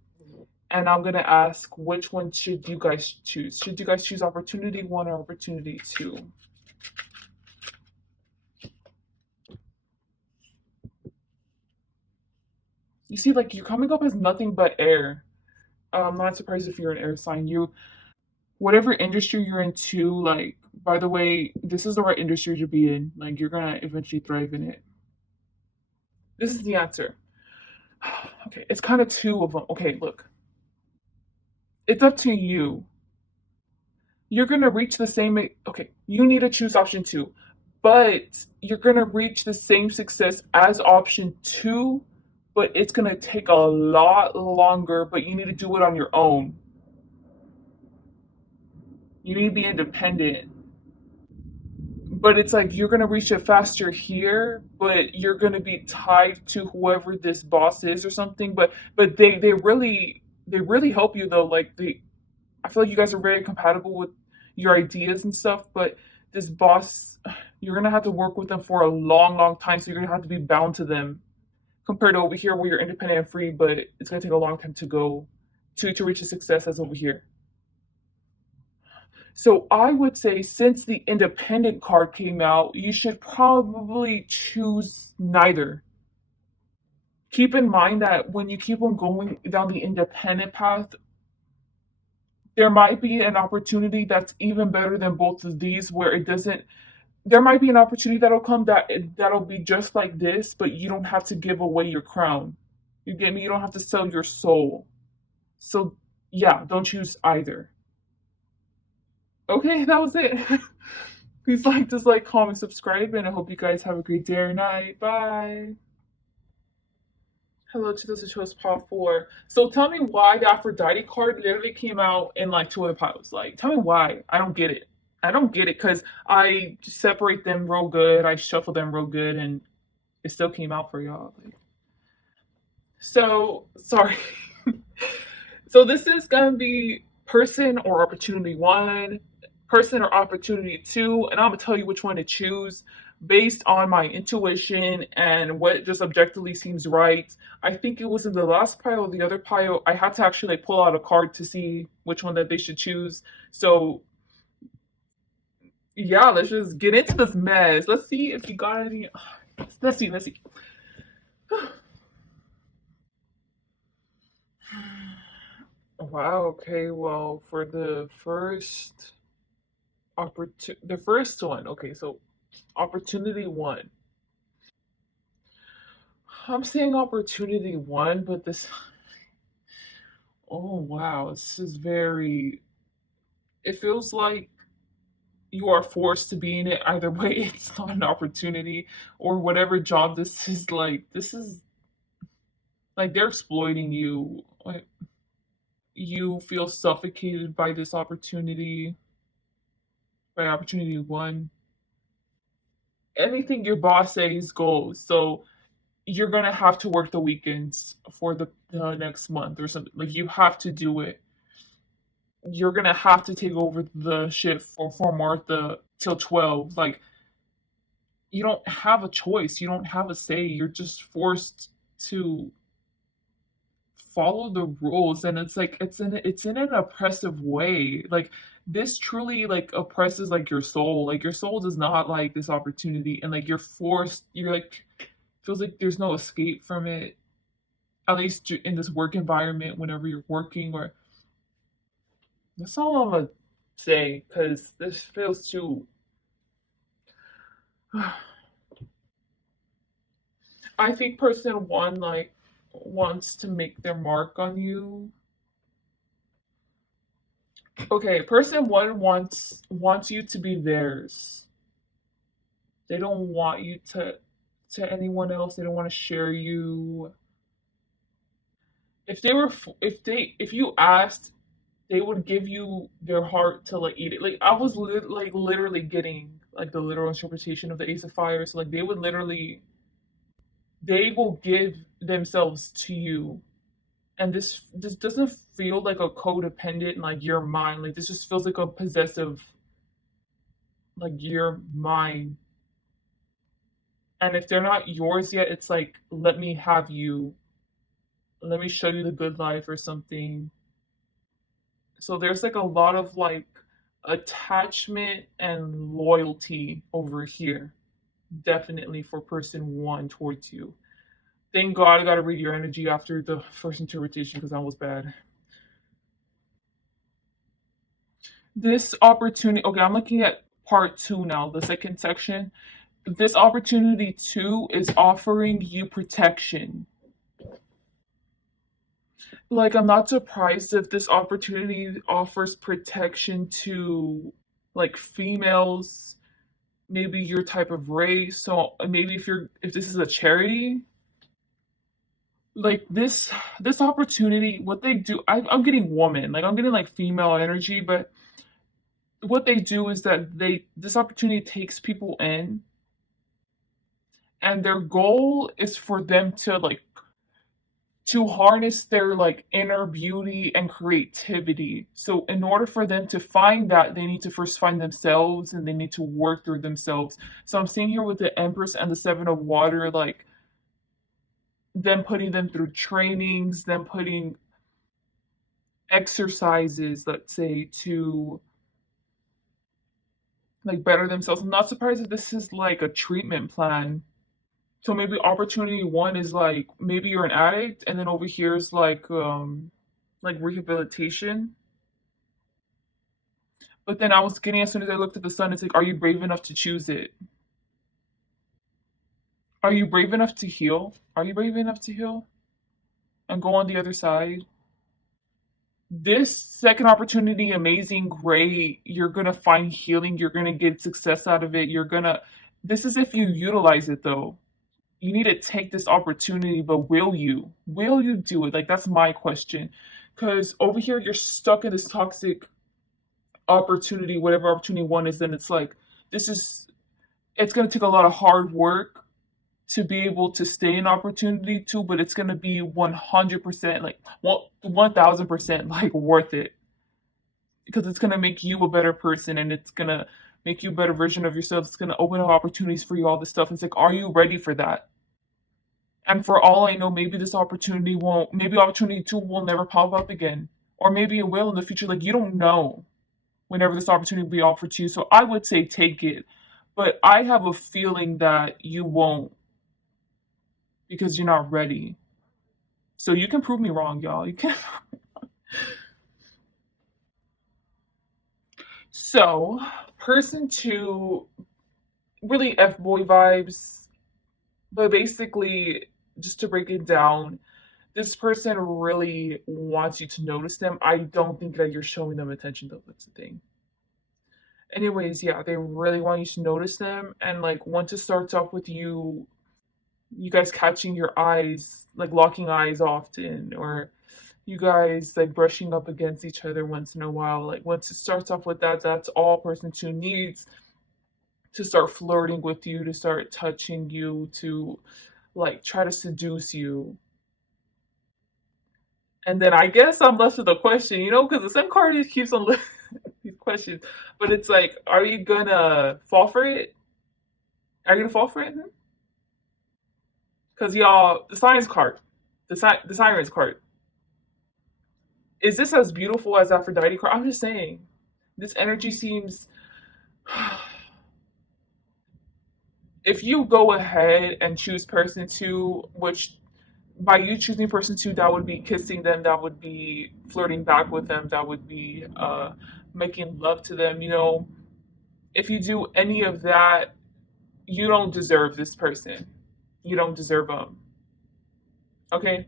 and I'm gonna ask which one should you guys choose? Should you guys choose opportunity one or opportunity two? You see, like you're coming up as nothing but air. I'm not surprised if you're an air sign. You, whatever industry you're into, like by the way, this is the right industry to be in. Like you're gonna eventually thrive in it. This is the answer. Okay, it's kind of two of them. Okay, look, it's up to you. You're going to reach the same, okay, you need to choose option two, but you're going to reach the same success as option two, but it's going to take a lot longer, but you need to do it on your own. You need to be independent. But it's like you're going to reach it faster here, but you're going to be tied to whoever this boss is or something, but they really help you though. Like they, I feel like you guys are very compatible with your ideas and stuff, but this boss, you're gonna have to work with them for a long, long time, so you're gonna have to be bound to them. Compared to over here where you're independent and free, but it's gonna take a long time to go to reach a success as over here. So I would say since the independent card came out, you should probably choose neither. Keep in mind that when you keep on going down the independent path, there might be an opportunity that's even better than both of these where it doesn't, there might be an opportunity that'll come that'll be just like this, but you don't have to give away your crown. You get me? You don't have to sell your soul. So yeah, don't choose either. Okay, that was it. Please like, dislike, comment, subscribe, and I hope you guys have a great day or night. Bye. Hello to those who chose pile four. So tell me why the Aphrodite card literally came out in like two other piles. Like, tell me why. I don't get it. I don't get it because I separate them real good. I shuffle them real good, and it still came out for y'all. Like, so sorry. So this is gonna be person or opportunity one, person or opportunity two, and I'm gonna tell you which one to choose based on my intuition and what just objectively seems right. I think it was in the last pile or the other pile. I had to actually like pull out a card to see which one that they should choose. So yeah, let's just get into this mess. Let's see if you got any. Let's see. Let's see. Wow. Okay. Well, for the first one. Okay. So opportunity one. I'm saying opportunity one, but this. Oh wow, this is very. It feels like you are forced to be in it either way. It's not an opportunity or whatever job this is. Like this is like they're exploiting you. Like you feel suffocated by this opportunity, by opportunity one. Anything your boss says goes. So you're gonna have to work the weekends for the next month or something. Like you have to do it. You're gonna have to take over the shift for Martha till 12. Like you don't have a choice. You don't have a say. You're just forced to follow the rules, and it's like it's in an oppressive way. Like this truly like oppresses like your soul. Like your soul does not like this opportunity, and like you're forced. You're like feels like there's no escape from it. At least in this work environment, whenever you're working, or that's all I'm gonna say because this feels too. I think person one like wants to make their mark on you. Okay, person one wants you to be theirs. They don't want you to anyone else. They don't want to share you. If they were if you asked, they would give you their heart to like eat it. Like I was like literally getting like the literal interpretation of the Ace of Fire. So like they would literally they will give themselves to you. And this doesn't feel like a codependent like you're mine. Like this just feels like a possessive like you're mine. And if they're not yours yet, it's like let me have you. Let me show you the good life or something. So there's like a lot of like attachment and loyalty over here. Definitely for person one towards you. Thank God I got to read your energy after the first interpretation because that was bad. This opportunity, okay, I'm looking at part two now, the second section. This opportunity two is offering you protection. Like, I'm not surprised if this opportunity offers protection to like females, maybe your type of race. So maybe if this is a charity, like this opportunity, what they do, I'm getting woman, like I'm getting like female energy, but what they do is that this opportunity takes people in, and their goal is for them to like to harness their like inner beauty and creativity. So in order for them to find that, they need to first find themselves and they need to work through themselves. So I'm seeing here with the Empress and the Seven of Water, like them putting them through trainings, them putting exercises, let's say, to like better themselves. I'm not surprised if this is like a treatment plan. So maybe opportunity one is like maybe you're an addict, and then over here is like rehabilitation. But then I was getting as soon as I looked at the sun, it's like, are you brave enough to choose it? Are you brave enough to heal? Are you brave enough to heal and go on the other side? This second opportunity, amazing, great. You're gonna find healing. You're gonna get success out of it. You're gonna. This is if you utilize it though. You need to take this opportunity, but will you? Will you do it? Like that's my question. Because over here you're stuck in this toxic opportunity, whatever opportunity one is, then it's like this is it's gonna take a lot of hard work to be able to stay in opportunity two, but it's gonna be 100% like 1000% like worth it. Because it's gonna make you a better person and it's gonna make you a better version of yourself. It's gonna open up opportunities for you, all this stuff. It's like, are you ready for that? And for all I know, maybe this opportunity won't, maybe opportunity two will never pop up again. Or maybe it will in the future. Like, you don't know whenever this opportunity will be offered to you. So I would say take it. But I have a feeling that you won't because you're not ready. So you can prove me wrong, y'all. You can. So, person two, really F boy vibes. But basically, just to break it down, this person really wants you to notice them. I don't think that you're showing them attention though. That's the thing. Anyways, yeah, they really want you to notice them, and like once it starts off with you guys catching your eyes, like locking eyes often, or you guys like brushing up against each other once in a while. Like once it starts off with that, that's all person two needs to start flirting with you, to start touching you, to like try to seduce you. And then I guess I'm left with a question, because the same card just keeps on these questions. But it's like, are you gonna fall for it? Are you gonna fall for it? Because y'all, the science card, the sirens card, is this as beautiful as Aphrodite card? I'm just saying, this energy seems. If you go ahead and choose person two, which by you choosing person two, that would be kissing them, that would be flirting back with them, that would be making love to them. If you do any of that, you don't deserve this person. You don't deserve them. Okay?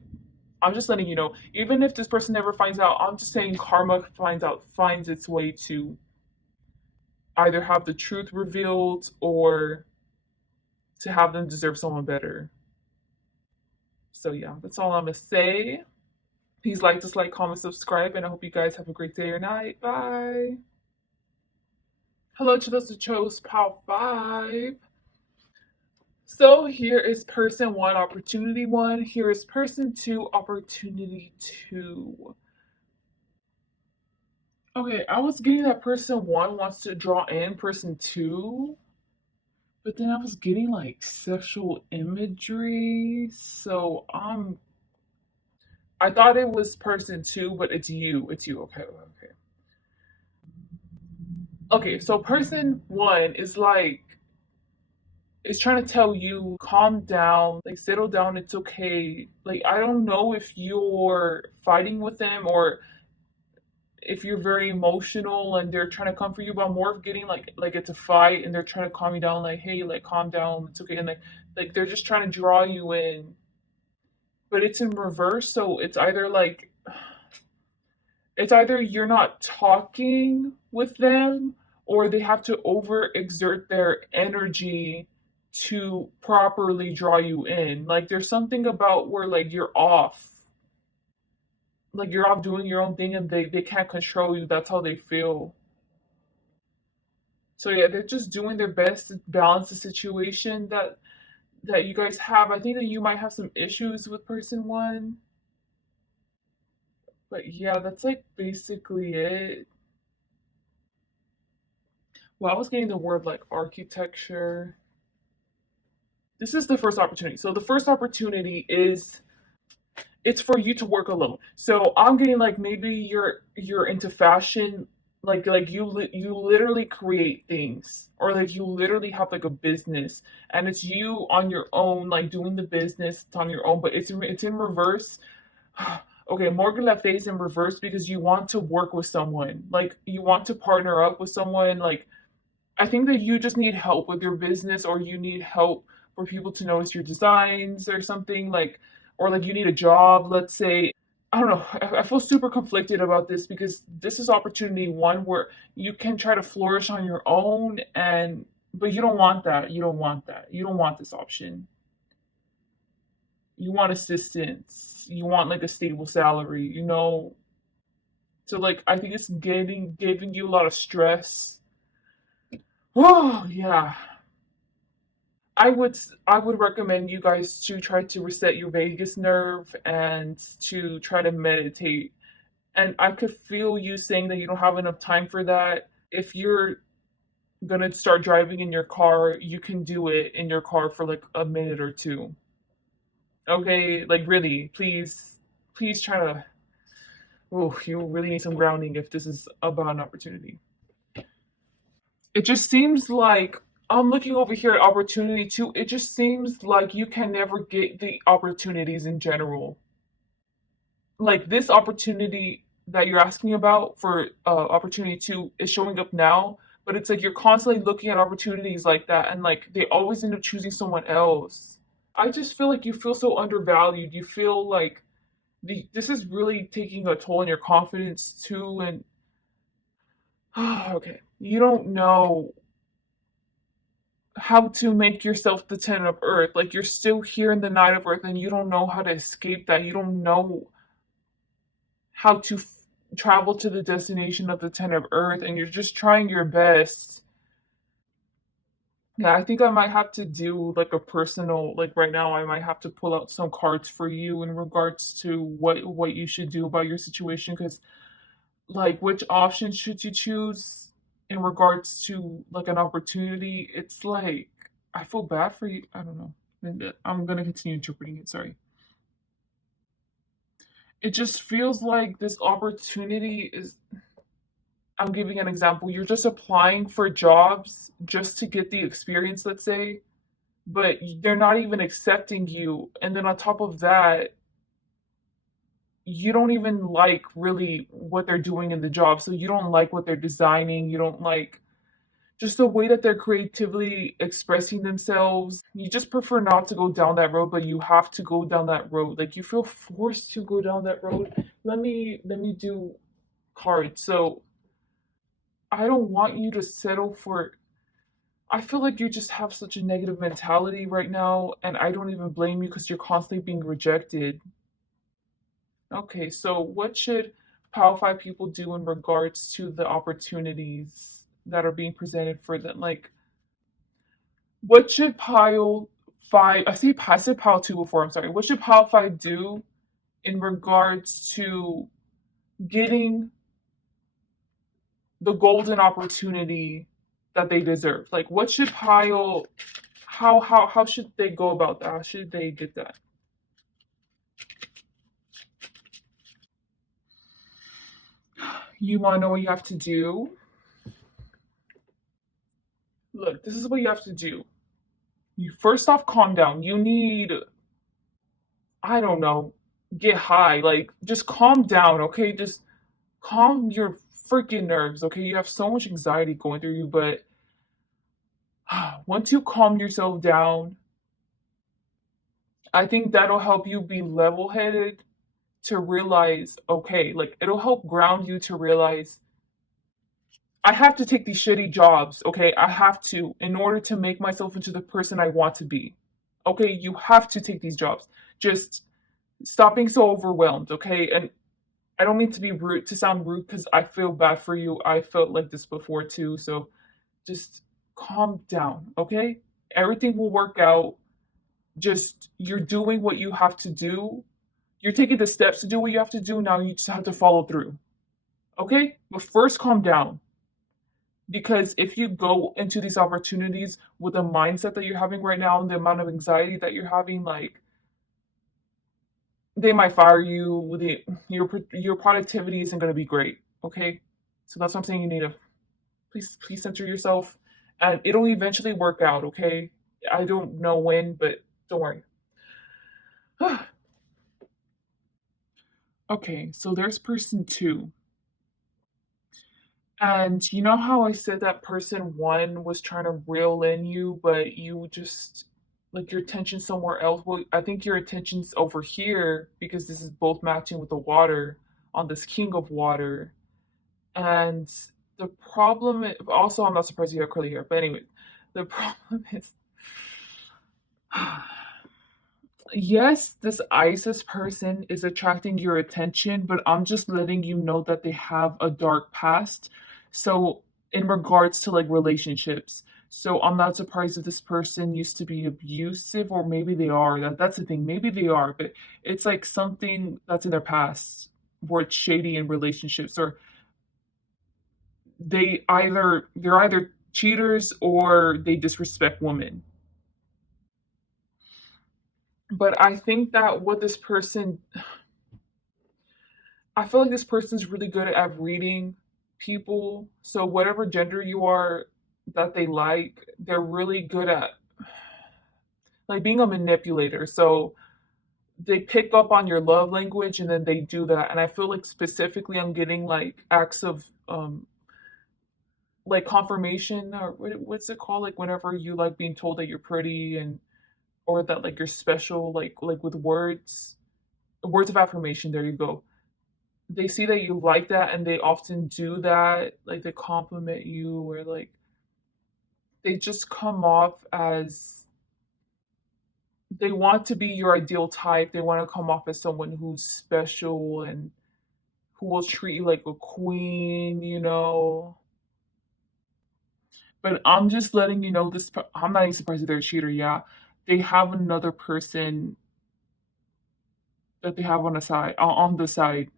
I'm just letting you know. Even if this person never finds out, I'm just saying karma finds its way to either have the truth revealed or to have them deserve someone better. So yeah, that's all I'm gonna say. Please like, dislike, comment, subscribe, and I hope you guys have a great day or night. Bye. Hello to those who chose Pile 5. So here is person 1, opportunity 1. Here is person 2, opportunity 2. Okay, I was getting that person 1 wants to draw in person 2, but then I was getting like sexual imagery. So I thought it was person 2, but it's you. It's you. Okay, okay. Okay, so person 1 is like is trying to tell you calm down, like settle down, it's okay. Like I don't know if you're fighting with them or if you're very emotional and they're trying to comfort you, but I'm more of getting like it's a fight and they're trying to calm you down, like, hey, like calm down, it's okay. And like they're just trying to draw you in. But it's in reverse, so it's either you're not talking with them or they have to overexert their energy to properly draw you in. Like there's something about where like you're off doing your own thing and they can't control you. That's how they feel. So yeah, they're just doing their best to balance the situation that you guys have. I think that you might have some issues with person 1. But yeah, that's like basically it. Well, I was getting the word like architecture. This is the first opportunity. So the first opportunity is it's for you to work alone. So I'm getting like maybe you're into fashion, like you literally create things, or like you literally have like a business, and it's you on your own, like doing the business. It's on your own, but it's in reverse. Okay, Morgan left phase in reverse because you want to work with someone, like you want to partner up with someone. Like I think that you just need help with your business, or you need help for people to notice your designs or something, like, or like you need a job, let's say. I don't know. I feel super conflicted about this because this is opportunity 1 where you can try to flourish on your own, and but you don't want that. You don't want that. You don't want this option. You want assistance. You want like a stable salary, you know? So like I think it's giving you a lot of stress. Oh, yeah. I would recommend you guys to try to reset your vagus nerve and to try to meditate. And I could feel you saying that you don't have enough time for that. If you're gonna start driving in your car, you can do it in your car for like a minute or two. Okay, like really, please try to. Oh, you really need some grounding if this is about an opportunity. It just seems like I'm looking over here at opportunity too. It just seems like you can never get the opportunities in general. Like this opportunity that you're asking about for opportunity 2 is showing up now, but it's like you're constantly looking at opportunities like that, and like they always end up choosing someone else. I just feel like you feel so undervalued. You feel like this is really taking a toll on your confidence too, and okay, you don't know how to make yourself the ten of earth. Like you're still here in the night of earth and you don't know how to escape that. You don't know how to travel to the destination of the ten of earth, and you're just trying your best. Yeah, I think I might have to do like a personal, like right now I might have to pull out some cards for you in regards to what you should do about your situation, because like which option should you choose in regards to like an opportunity. It's like I feel bad for you. I don't know. I'm gonna continue interpreting it. Sorry. It just feels like this opportunity is. I'm giving an example. You're just applying for jobs just to get the experience, let's say, but they're not even accepting you. And then on top of that, you don't even like really what they're doing in the job. So you don't like what they're designing. You don't like just the way that they're creatively expressing themselves. You just prefer not to go down that road, but you have to go down that road. Like you feel forced to go down that road. Let me do cards. So I don't want you to settle for, I feel like you just have such a negative mentality right now, and I don't even blame you because you're constantly being rejected. Okay, so what should Power 5 people do in regards to the opportunities that are being presented for them? Like, what should Pile 5, I said Pile 2 before, I'm sorry. What should Pile 5 do in regards to getting the golden opportunity that they deserve? Like, what should Pile, how should they go about that? How should they get that? You want to know what you have to do? Look, this is what you have to do. You first off calm down. You need, I don't know, get high. Like just calm down, okay? Just calm your freaking nerves, okay? You have so much anxiety going through you, but once you calm yourself down, I think that'll help you be level-headed to realize, okay, like it'll help ground you to realize I have to take these shitty jobs, okay? I have to in order to make myself into the person I want to be. Okay, you have to take these jobs. Just stop being so overwhelmed, okay? And I don't mean to be rude, to sound rude, because I feel bad for you. I felt like this before too. So just calm down, okay? Everything will work out. Just you're doing what you have to do. You're taking the steps to do what you have to do. Now you just have to follow through, okay? But first, calm down. Because if you go into these opportunities with the mindset that you're having right now and the amount of anxiety that you're having, like they might fire you. Your productivity isn't going to be great. Okay, so that's what I'm saying. You need to please center yourself, and it'll eventually work out. Okay, I don't know when, but don't worry. Okay, so there's person two, and you know how I said that person one was trying to reel in you, but you just like your attention somewhere else. Well, I think your attention's over here because this is both matching with the water on this king of water. And the problem also, I'm not surprised you have curly hair, but anyway, the problem is, yes, this ISIS person is attracting your attention, but I'm just letting you know that they have a dark past. So, in regards to like relationships, so I'm not surprised if this person used to be abusive, or maybe they are. That's the thing. Maybe they are, but it's like something that's in their past where it's shady in relationships, or they're either cheaters or they disrespect women. But I think that what this person, I feel like this person's really good at reading people. So whatever gender you are that they like, they're really good at like being a manipulator. So they pick up on your love language and then they do that. And I feel like specifically I'm getting like acts of like confirmation, or what's it called, like whenever you like being told that you're pretty, and or that like you're special, like with words of affirmation. There you go. They see that you like that and they often do that, like they compliment you, or like they just come off as they want to be your ideal type. They want to come off as someone who's special and who will treat you like a queen. But I'm just letting you know this. I'm not even surprised that they're a cheater. Yeah, they have another person that they have on the side,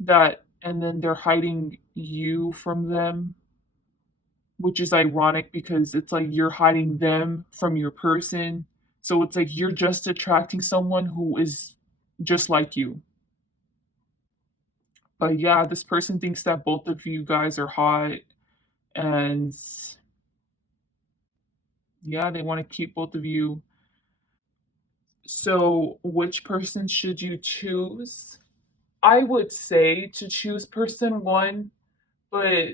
that, and then they're hiding you from them, which is ironic because it's like you're hiding them from your person. So it's like you're just attracting someone who is just like you. But yeah, this person thinks that both of you guys are hot, and yeah, they want to keep both of you. So, which person should you choose? I would say to choose person one, but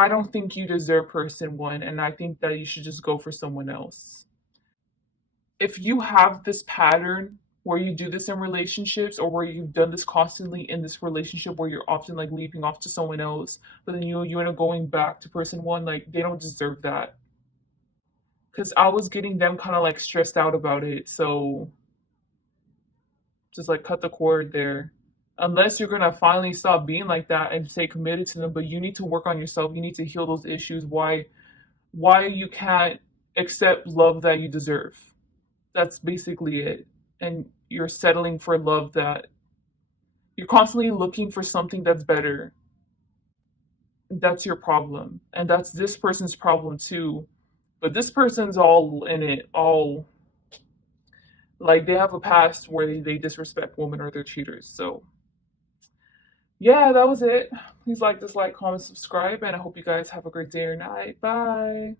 I don't think you deserve person one, and I think that you should just go for someone else. If you have this pattern where you do this in relationships, or where you've done this constantly in this relationship where you're often like leaping off to someone else, but then you end up going back to person one, like they don't deserve that. Because I was getting them kind of like stressed out about it. So just like cut the cord there. Unless you're gonna finally stop being like that and stay committed to them, but you need to work on yourself. You need to heal those issues. Why you can't accept love that you deserve. That's basically it. And you're settling for love that you're constantly looking for something that's better. That's your problem. And that's this person's problem too. But this person's all in it, all like they have a past where they disrespect women or they're cheaters. So yeah, that was it. Please like, dislike, comment, subscribe, and I hope you guys have a great day or night. Bye.